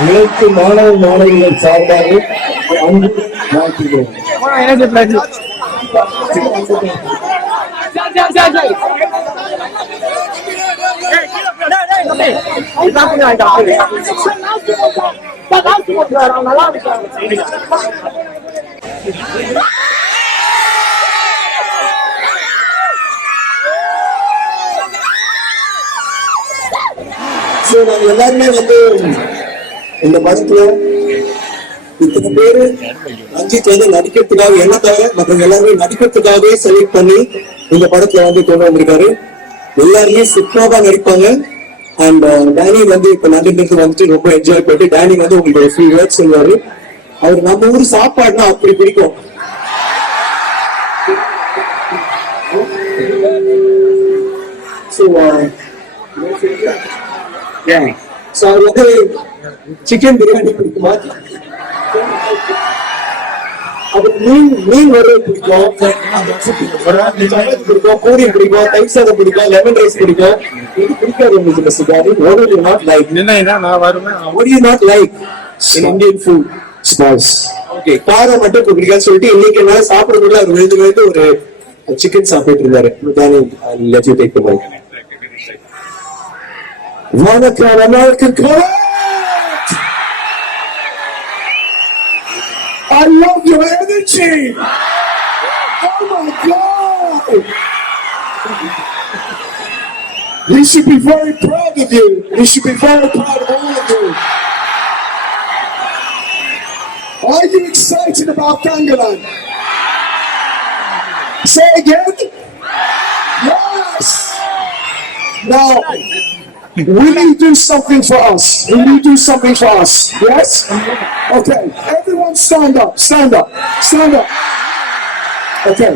அனைத்து மாணவ மாணவிகள் சார்பாக அன்பு வாழ்த்துகிறோம். நாங்க எல்லாருமே வந்து இந்த படத்துல இத்தனை பேரு ரஞ்சித் வந்து நடிக்கிறதுக்காக என்ன தவிர மற்ற எல்லாருமே நடிக்கிறதுக்காகவே செலக்ட் பண்ணி இந்த படத்துல வந்து கொண்டு வந்திருக்காரு. எல்லாருமே சூப்பரா நடிப்பாங்க. அண்ட் டேனி வந்து இப்ப நடிக்கிறது வந்துட்டு ரொம்ப என்ஜாய் பண்ணிட்டு டேனி வந்து உங்களுக்கு ஒரு ஃப்ரீ வேர்ட் சொல்லுவாரு. அவர் நம்ம ஊர் சாப்பாடுனா அப்படி பிடிக்கும். அவர் வந்து சிக்கன் பிரியாணி பிடிக்குமா, அது மீன் வறுவல் பிடிக்கும், பிடிக்கும், பூரி பிடிக்கும், தயிர் சாதம் பிடிக்கும், லெமன் ரைஸ் பிடிக்கும். இது பிடிக்காது உங்களுக்கு. What do you not like? What do you not like in Indian food? Spice. Okay, காரம் மட்டும் பிடிக்காது சொல்லிட்டு இன்னைக்கு என்ன சாப்பிடுறதுல அவர் விழுந்து ஒரு சிக்கன் சாப்பிட்டு இருந்தாரு. Let you take the mic. Vanakkam American College! I love your energy! Oh my God! You should be very proud of you. You should be very proud of all of you. Are you excited about Tangalan? Say again? Yes! Now, will you do something for us? Will you do something for us? Yes? Okay. Everyone stand up. Stand up. Stand up. Okay.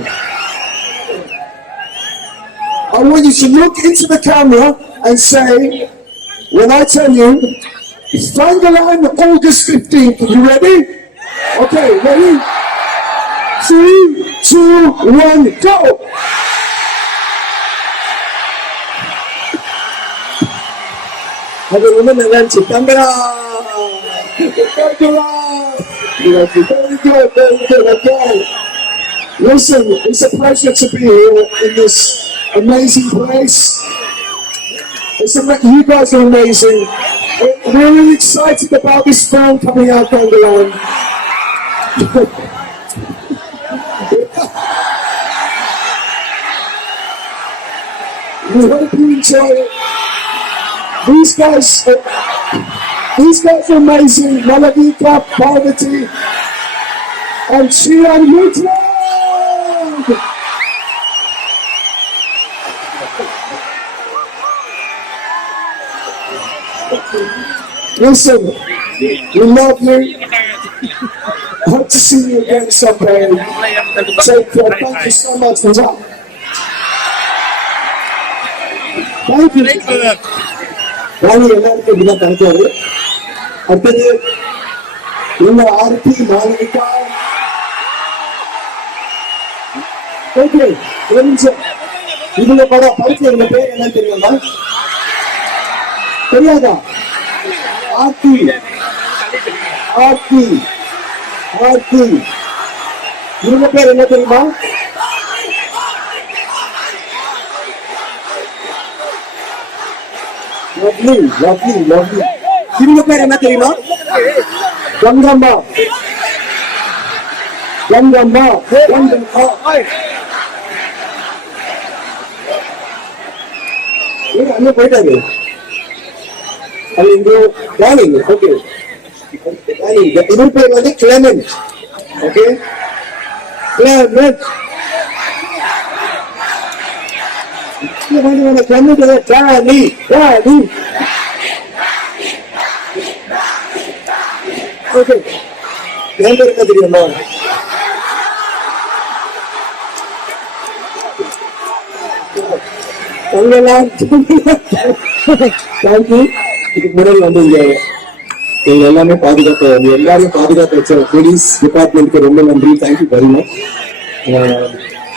I want you to look into the camera and say, when I tell you, Tangalan, August 15th. Are you ready? Okay. Ready? 3, 2, 1, go! Have a woman and then Tangalan! Very good, okay. Listen, it's a pleasure to be here in this amazing place. You guys are amazing. We're really excited about this film coming out, Tangalan. We hope you enjoy it. These guys are amazing. Malavika, Parvati, and Shriram Yutrand. Listen, we love you. Hope to see you again someday. Take care. Thank you so much for that. Thank you. ராணி எல்லாருக்கும் இப்படிதான் கிடைக்காது. அடுத்தது இந்த Aarthi மாணவிகா. Okay, இதுல படம் படிச்சு எங்க பேர் என்ன தெரியுமா? தெரியாதா? ஆர்த்தி ஆர்த்தி ஆர்த்தி. இவங்க பேர் என்ன தெரியுமா? Lovely, lovely, lovely. இவங்க பேர் என்ன தெரியுமா? கங்கம்மா. கங்கம்மா, கங்கம்மா. அங்க போயிட்டாரு. அது இங்க டேனி. ஓகே. டேனி. இவங்க பேர் வந்து Clement. Okay. Clement. Danny. Okay. என் பேர் என்ன தெரியுமா? தேங்க்யூ. இதுக்கு முன்னாடி வந்து எங்க எல்லாமே பாதுகாப்பு எல்லாரையும் பாதுகாப்பு வச்ச போலீஸ் டிபார்ட்மெண்ட்க்கு ரொம்ப நன்றி. Thank you very much.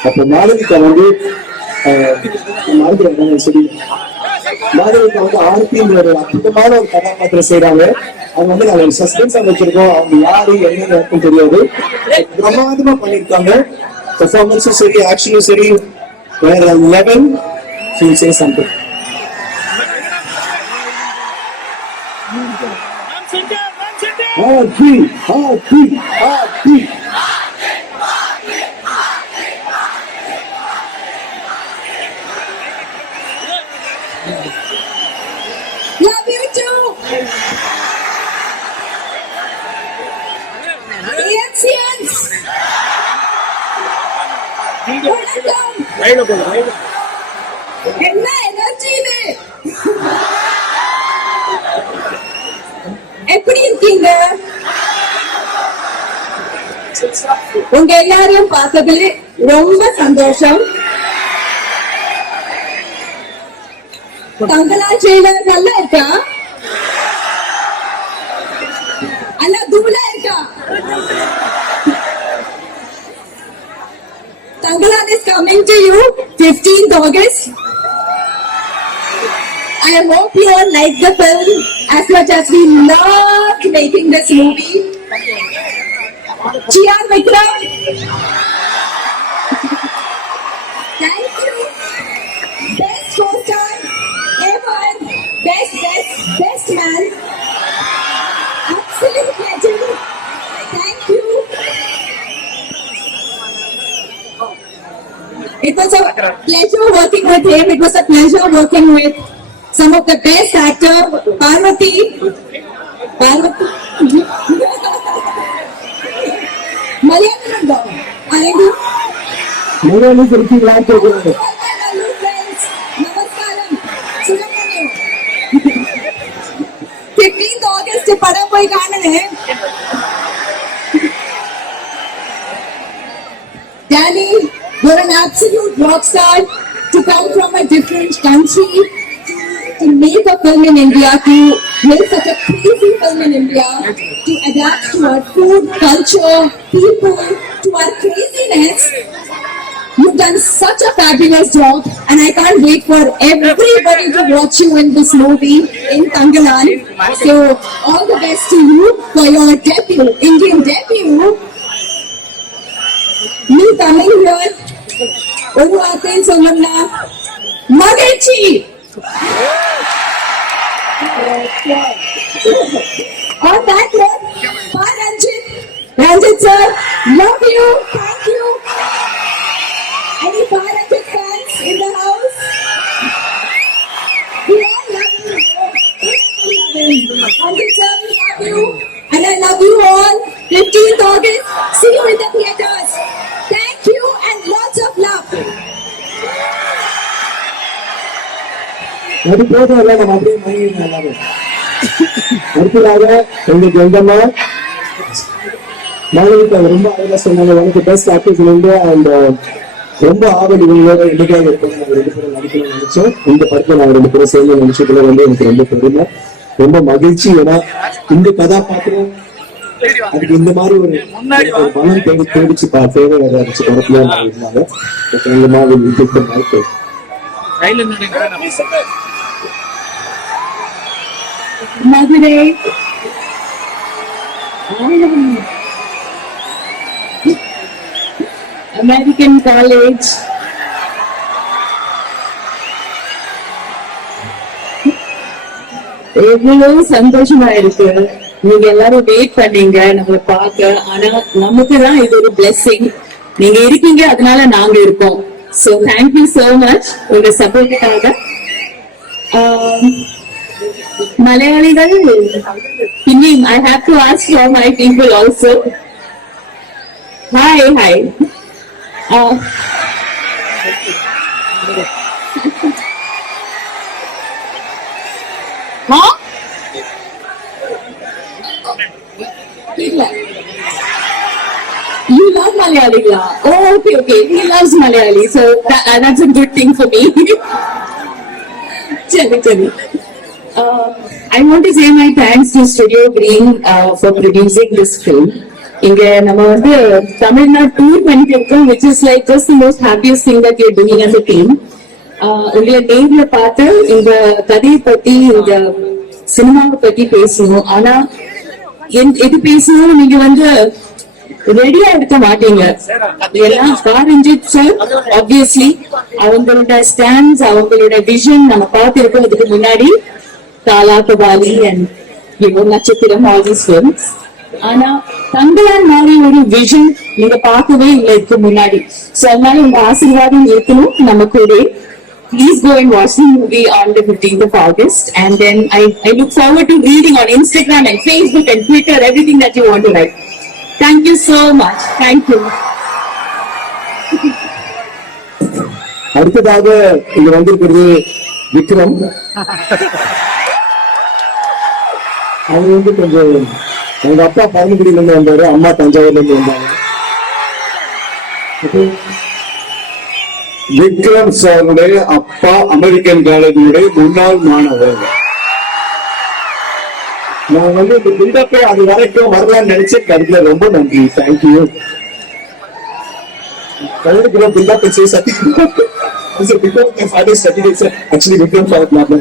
அப்போ மாணவிகா வந்து மாணவிகா வந்து ஆர்த்தின்ற ஒரு அற்புதமான ஒரு கதாபாத்திரம் செய்யறாங்க. அவங்க வந்து நாங்க சஸ்பென்ஸா வச்சிருக்கோம். அவங்க யாரு என்ன இருக்கும் தெரியாது. பிரமாதமா பண்ணிருக்காங்க. பெர்ஃபார்மன்ஸும் சரி, ஆக்ஷனும் சரி, வேற level. Say something. Happy. Love you too. AFCNs. என்ன எனர்ஜி இது? எப்படி இருக்கீங்க? உங்க எல்லாரையும் பார்த்ததுல ரொம்ப சந்தோஷம். தங்களா ட்ரெய்லர் நல்லா இருக்கா? அல்ல தூளா இருக்கா? Tangalan is coming to you 15th August. I hope you all like the film as much as we loved making this movie. Chiyan Vikram. Thank you. Best co-star ever. Best man. Absolute legend. Thank you. It was a pleasure working with him. It was a pleasure working with some of the best actors. Parvati. Malayalam. Arendu. Malayalam இருக்கீங்களா கேக்குறாங்க. நமஸ்காரம். சுலமணியம். 15th August படம் போய் காணுங்க. Danny, you're an absolute rock star to come from a different country to make a film in India, to make such a crazy film in India, to adapt to our food, culture, people, to our craziness. You've done such a fabulous job, and I can't wait for everybody to watch you in this movie in Tangalan. So, all the best to you for your debut, Indian debut. Me coming here, ஒரு வார்த்தையில் சொல்லணும்னா மகிழ்ச்சி. On that note, Ranjit sir, love you, thank you. Any Ranjit fans in the house? We all love you. Ranjit sir, we love you, and I love you all. 15th August, see you in the theaters. Thank you and lots of love. அது போதும் இல்ல, நம்ம அப்படியே மகிழ்ச்சி எல்லாரும். அடுத்ததாக எங்களுக்கு எங்கம்மா மாணவிக்கு ரொம்ப அழகா சொன்னாங்க. எனக்கு பெஸ்ட் ஆக்டர்ஸ் வந்து அந்த ரொம்ப ஆவலிகளோட இன்னைக்காக இருப்பது நாங்கள் 2 பேரும் நடிக்கணும்னு நினைச்சோம். இந்த படத்தை நாங்கள் 2 பேரும் சேர்ந்து நினைச்சதுல வந்து எனக்கு ரொம்ப பெருமை, ரொம்ப மகிழ்ச்சி. ஏன்னா இந்த கதாபாத்திரம் அதுக்கு இந்த மாதிரி ஒரு பணம் தேடிச்சு தேவை ஏதாச்சு படத்துல இருந்தாங்க. எங்க மாதிரி வாய்ப்பு Madurai. American College. எவ்வளவு சந்தோஷமா இருக்கு. நீங்க எல்லாரும் வெயிட் பண்ணீங்க நம்மளை பார்க்க. ஆனா நமக்கு தான் இது ஒரு blessing. நீங்க இருக்கீங்க, அதனால நாங்க இருக்கோம். So thank you so much உங்க சப்போர்ட்டுக்காக. மலையாளிகள், I have to ask for my people also. Hi. Huh? You love Malayali? Oh, okay. He loves Malayali, so that's a good thing for me. Chali. I want to say my thanks to Studio Green for producing this film. இங்க நம்ம வந்து Tamil Nadu tour பண்ணிட்டு இருக்கோம், which is like just the most happiest thing that you're doing as a team. உங்களை நேர்ல பார்த்து இந்த கதையை பத்தி, இந்த சினிமாவை பத்தி பேசணும். ஆனா எது பேசணும் நீங்க வந்து ரெடியா இருக்க மாட்டீங்க. எல்லாம் ரஞ்சித் சார் ஆப்வியஸ்லி அவங்களோட ஸ்டாண்ட்ஸ் அவங்களோட விஷன் நம்ம பார்த்திருக்கிறதுக்கு முன்னாடி தாலாட்டுவாலி அண்ட் நட்சத்திரம் ஆல் தீஸ் ஃபிலிம்ஸ். ஆனா தங்களான் மாதிரி ஒரு விஷன் நீங்க பார்க்கவே இல்லை இதுக்கு முன்னாடி. சோ அதனால உங்க ஆசீர்வாதம் இருக்கணும் நம்ம கூட. Please go and watch the movie on the 15th of August, and then I look forward to reading on Instagram and Facebook and Twitter everything that you want to write. Thank you so much. Thank you. அடுத்ததாக இங்க வந்திருக்கிறது விக்ரம். அவங்க வந்து கொஞ்சம் அவங்க அப்பா பரமக்குடியில இருந்து வந்தாரு, அம்மா தஞ்சாவூர்ல இருந்து வந்தாங்க. விக்ரம் சாருடைய அப்பா அமெரிக்கன் காலேஜுடைய முன்னாள் மாணவர். நான் வந்து இந்த பில்டப்பே அது வரைக்கும் வரலான்னு நினைச்சேன். கருத்துல ரொம்ப நன்றி. தேங்க்யூ. கல்லுக்கு பில்டப் செய்ய ஆக்சுவலி விக்ரம் ஃபாதர் மாமா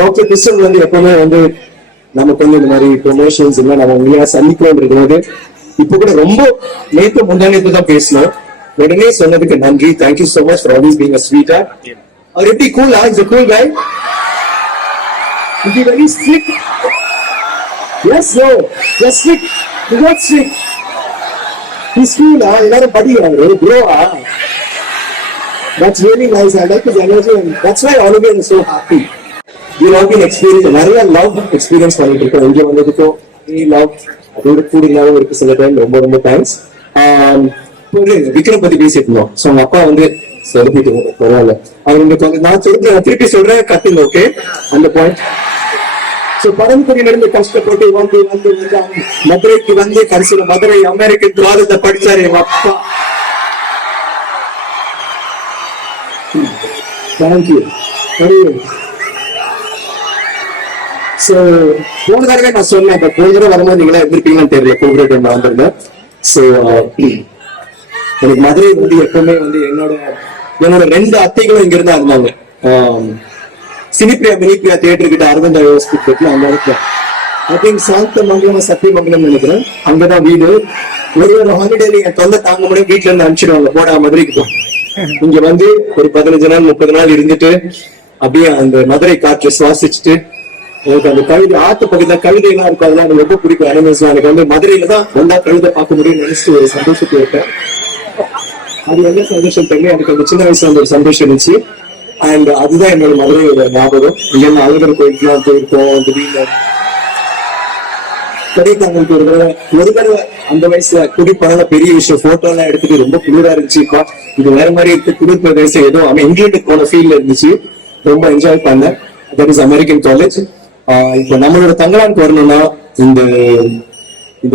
டாக்டர் கிருஷ்ணன் வந்து எப்பவுமே வந்து நமக்கு வந்து இந்த மாதிரி ப்ரொமோஷன்ஸ் இல்லை நம்ம உண்மையா சந்திக்கிறோன்றது போது இப்ப கூட ரொம்ப நேற்று முந்தானேத்து தான் பேசணும். உடனே சொன்னதுக்கு நன்றி. Thank you so much for always being a sweetheart. அவர் எப்படி கூலா? Is a cool guy. Is he very strict? Yes, no. Yes, strict. He's not strict. He's cool. எல்லாரும் படிக்கிறாரு. Bro. That's really nice. I like his energy and that's why all of you are so happy. You have been experienced நிறைய love experience பண்ணிட்டு இருக்கோம். இங்க வந்ததுக்கும் love அதோட கூட இல்லாம இருக்கு சில டைம். ரொம்ப ரொம்ப தேங்க்ஸ். ஒரு விக்ரம் பத்தி பேசிட்டு இருந்தோம். ஸோ அவங்க அப்பா வந்து செலிபிரிட்டி பரவாயில்ல. அவங்க நான் சொல்றேன் திருப்பி சொல்றேன் கட்டில் ஓகே அந்த பாயிண்ட். ஸோ பரம்பரையில இருந்து கஷ்டப்பட்டு வந்து வந்து வந்து மதுரைக்கு வந்து கடைசியில மதுரை அமெரிக்கன் காலேஜ்ல படிச்சாரு எங்க அப்பா. தேங்க்யூ. சோ போன தடவை நான் சொன்னேன், இப்ப போன தடவை வரும்போது நீங்களா இருந்திருப்பீங்கன்னு தெரியல. கோஆபரேட் நான் வந்திருந்தேன். சோ எனக்கு மதுரை வந்து எப்பவுமே வந்து என்னோட ரெண்டு அத்தைகளும் இங்க இருந்தா இருந்தாங்க. சினிப்பிரியா மினிப்பிரியா தியேட்டர் கிட்ட அரவிந்த் ஹாஸ்பிட்டல் அந்த இடத்துல ஐ திங்க் சாந்தமங்கலம் சத்தியமங்கலம் நினைக்கிறேன். அங்கதான் வீடு. ஒரு ஹாலிடேல என் தொல்லை தாங்க முடியும் வீட்டுல இருந்து அனுப்பிச்சிடுவாங்க. போடா மதுரைக்கு போ. இங்க வந்து ஒரு 15 நாள் 30 நாள் இருந்துட்டு அப்படியே அந்த மதுரை காற்றை சுவாசிச்சுட்டு எனக்கு அந்த கவிதை ஆத்து பக்கத்துல கவிதை எல்லாம் இருக்கும். அதெல்லாம் எனக்கு ரொம்ப பிடிக்கும். அனிமல்ஸ் எனக்கு வந்து மதுரையில தான் வந்தா கவிதை பார்க்க முடியும்னு நினைச்சு ஒரு சந்தோஷத்துல இருக்கேன். அது என்ன சந்தோஷம் தெரியல, எனக்கு அந்த சின்ன வயசுல அந்த ஒரு சந்தோஷம் இருந்துச்சு. அண்ட் அதுதான் என்னோட மதுரையோட ஞாபகம். இங்க அழகர் கோயிலுக்குலாம் போயிருக்கோம். திடீர்னு கடைக்காங்களுக்கு ஒரு தடவை அந்த வயசுல குடிப்பழக பெரிய விஷயம். போட்டோ எல்லாம் எடுத்துட்டு ரொம்ப குளிரா இருந்துச்சுப்பா. இது வேற மாதிரி இருக்கு. குளிர் பிரதேசம் ஏதோ இங்கிலாந்துக்கு போன ஃபீல்ல இருந்துச்சு. ரொம்ப என்ஜாய் பண்ணேன். That is American college. இப்ப நம்மளோட தங்கலானுக்கு வரணும்னா இந்த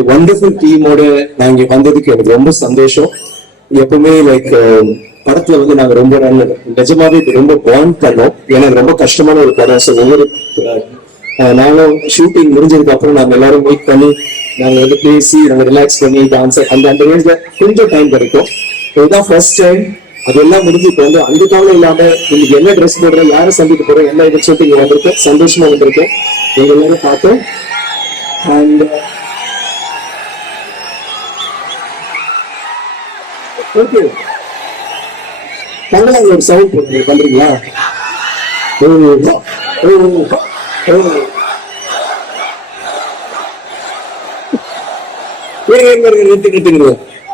வண்டர்ஃபுல் டீமோட நான் இங்க வந்ததுக்கு எனக்கு ரொம்ப சந்தோஷம். எப்பவுமே லைக் படத்துல வந்து நாங்க ரொம்ப நிஜமாவே ரொம்ப பாண்ட் பண்ணோம். ஏன்னா ரொம்ப கஷ்டமான ஒரு படம். ஸோ ஒவ்வொரு நாங்களும் ஷூட்டிங் முடிஞ்சதுக்கு அப்புறம் நாங்க எல்லாரும் மீட் பண்ணி நாங்க வந்து பேசி நாங்க ரிலாக்ஸ் பண்ணி டான்ஸ் அந்த ஏஜ்ல கொஞ்சம் டைம் கிடைக்கும். இதுதான் ஃபர்ஸ்ட் டைம். அதெல்லாம் முடிஞ்சு இப்போ வந்து அந்த கவலை இல்லாம இன்னைக்கு என்ன ட்ரெஸ் போடுறோம், யாரை சந்திக்க போறோம், என்ன இதை சொல்லிட்டு இங்க வந்திருக்கேன். சந்தோஷமா வந்திருக்கேன். எங்க எல்லாரும் பார்த்தோம். அண்ட் ஓகே தங்களாங்க ஒரு சவுண்ட் போடுங்க பண்றீங்களா? நிறுத்துங்க.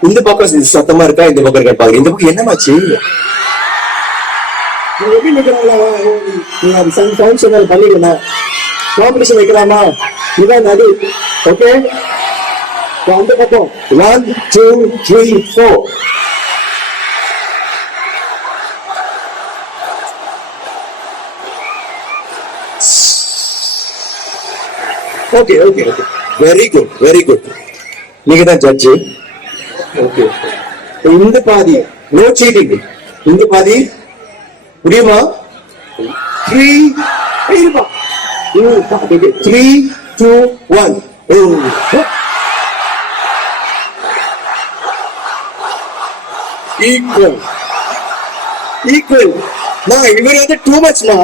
இந்த பக்கம் சத்தமா இருக்கா, இந்த பக்கம் இருக்கா பாருங்க. இந்த பக்கம் என்னமாச்சு? எப்படி நிக்கிறாங்களா பண்ணிக்கலாம். காம்படிஷன் வைக்கலாமா? இதான் அது. ஓகே அந்த பக்கம் 1 2 3 4. Okay okay okay very good very good. நீங்க தான் ஜட்ஜு. ஓகே இந்த பாதி நோ சீட்டிங். இந்த பாதி முடியுமா? 3 இருப்பா 3 2 1. Equal. இவர் வந்து டூ மச்மா.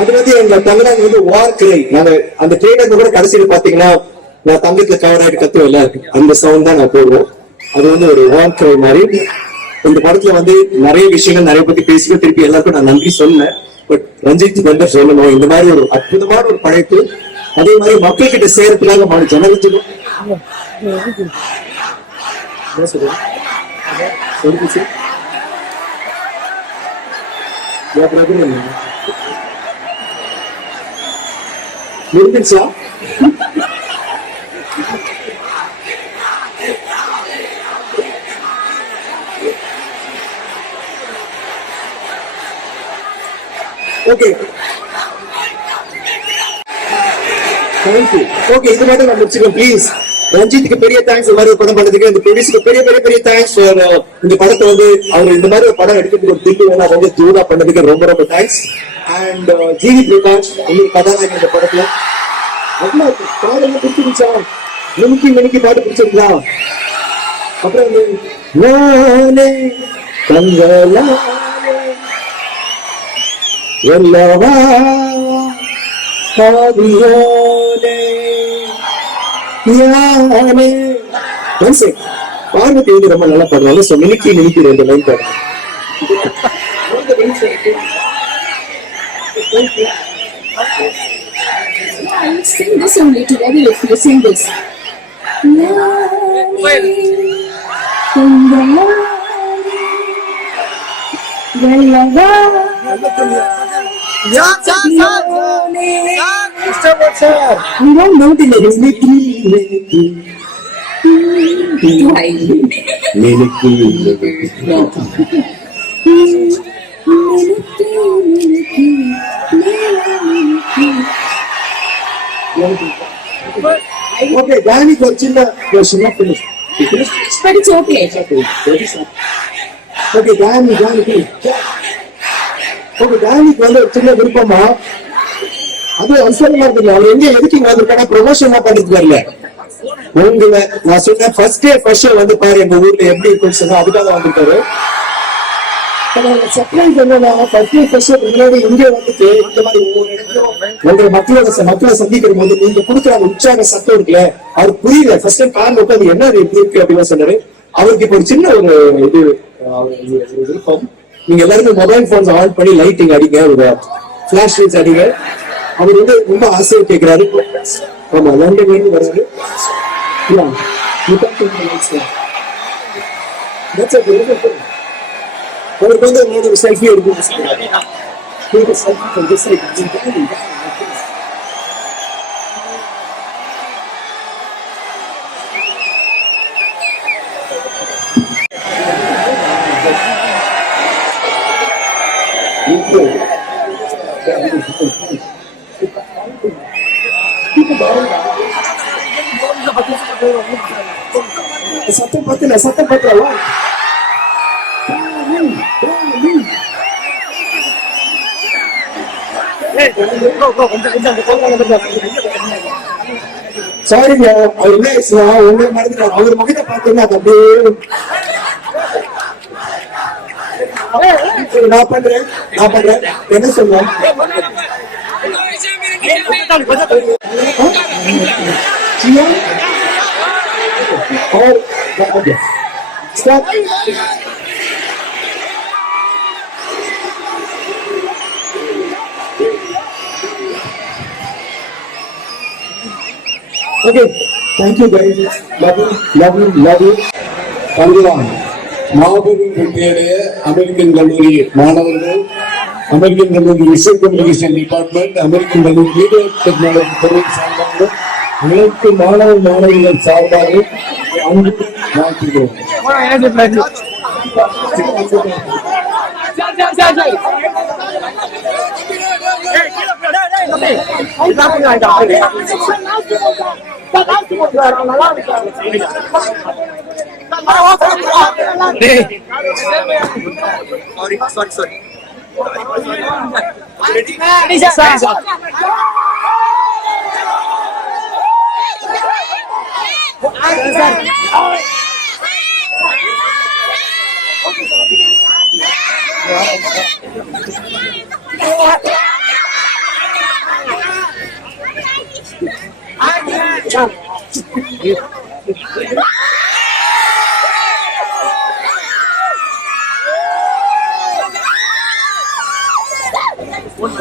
அது வந்து எங்க தமிழக வந்து வார் கிரை. நாங்க அந்த ட்ரெய்லர் கூட கடைசியில பாத்தீங்கன்னா நான் தங்கத்துல கவர் ஆயிட்டு கத்துவேன்ல, அந்த சவுண்ட் தான் நான் போடுவோம். அது வந்து ஒரு வார் கிரை மாதிரி. இந்த படத்துல வந்து நிறைய விஷயங்கள் நிறைய பத்தி பேசிட்டு திருப்பி எல்லாருக்கும் நான் நன்றி சொன்னேன். பட் ரஞ்சித் வந்து சொல்லணும், இந்த மாதிரி ஒரு அற்புதமான ஒரு படைப்பு அதே மாதிரி மக்கள் கிட்ட சேர்றதுக்காக மாறி ஜனரஞ்சனும் முடிஞ்சிருச்சா? Okay thank you. ஓகே, இது மட்டும் நான் முடிச்சுக்கேன் ப்ளீஸ். ரஞ்சித்துக்கு பெரிய தேங்க்ஸ் இந்த மாதிரி ஒரு படம் பண்ணதுக்கு. இந்த ப்ரொடியூசருக்கு பெரிய பெரிய பெரிய தேங்க்ஸ். இந்த படத்தை வந்து அவர் இந்த மாதிரி ஒரு படம் எடுக்கிறதுக்கு ஒரு தில்லு வேணா வந்து ஜூடா பண்ணதுக்கு ரொம்ப ரொம்ப தேங்க்ஸ். அண்ட் ஜிவி பிரகாஷ் உங்களுக்கு கதாநாயகன் இந்த படத்துல அவ்வளோ பாடலாம் பிடிச்சிருச்சா? மினிக்கி மினிக்கி பாட்டு பிடிச்சிருக்கா? அப்புறம் வந்து நானே தங்களானே எல்லாவா ஆதியோனே யானே. பார்வதி வந்து ரொம்ப நல்லா பாடுவாங்க. சோ மினிக்கி மினிக்கி ரெண்டு லைன் பாடுங்க. I'll sing this only together if you sing this. We don't know the lyrics. Why? No. Okay, Danny got chill. Not finished. But it's okay. Okay, Danny. Okay, Danny வந்து ஒரு சின்ன விருப்பமா அது அவசரமா இருக்குல்ல. அவர் எங்க எதுக்கு வந்திருக்காங்க? ப்ரொமோஷன் பண்ணிட்டு வரல. உங்களை நான் சொன்னேன் ஃபர்ஸ்ட் டே ஃபர்ஸ்ட் ஷோ வந்து பாரு எங்க ஊர்ல எப்படி இருக்குன்னு சொன்னா அதுக்காக வந்திருக்காரு. சர்ப்ரைஸ் என்னன்னா ஃபர்ஸ்ட் டே ஃபர்ஸ்ட் ஷோ முன்னாடி இங்கே வந்துட்டு இந்த மாதிரி ஒவ்வொரு இடத்துலயும் உங்க மக்களை சந்திக்கிற போது நீங்க கொடுக்குற அந்த உற்சாக சத்தம் இருக்குல்ல, அது புரியல. ஃபர்ஸ்ட் டைம் கார்ல உட்காந்து என்ன எப்படி இருக்கு அப்படின்னு சொன்னாரு. அவருக்கு இப்ப ஒரு சின்ன ஒரு இது விருப்பம். நீங்க எல்லாருமே மொபைல் போன்ஸ் ஆன் பண்ணி லைட்டிங் அடிங்க, ஒரு பிளாஷ் லைட்ஸ் அடிங்க. அவர் வந்து ரொம்ப ஆசையா கேட்கிறாரு. ஆமா, லண்டன்ல இருந்து வராரு. அவருக்கு வந்து ஒரு செல்ஃபி எடுக்கணும்னு சொல்றாரு. சத்தம் பத்தல சாரிங்க, அவர் என்ன உங்களை மறந்துட்டார். அவர் முகத்தை பார்த்தீங்கன்னா அது அப்படியே நான் பண்றேன் என்ன சொல்லுவேன். Okay, thank you guys. Love you. தங்கலாம் மாபெரும் வெற்றியடைய அமெரிக்கன் கல்லூரி மாணவர்கள், அமெரிக்கன் கல்லூரி விஷுவல் கம்யூனிகேஷன் டிபார்ட்மெண்ட், அமெரிக்கன் கல்லூரி வீடியோ டெக்னாலஜி துறை சார்பாக அனைத்து மாணவர்கள் சார்பாக அன்பு வாழ்த்துகிறோம். Sorry. One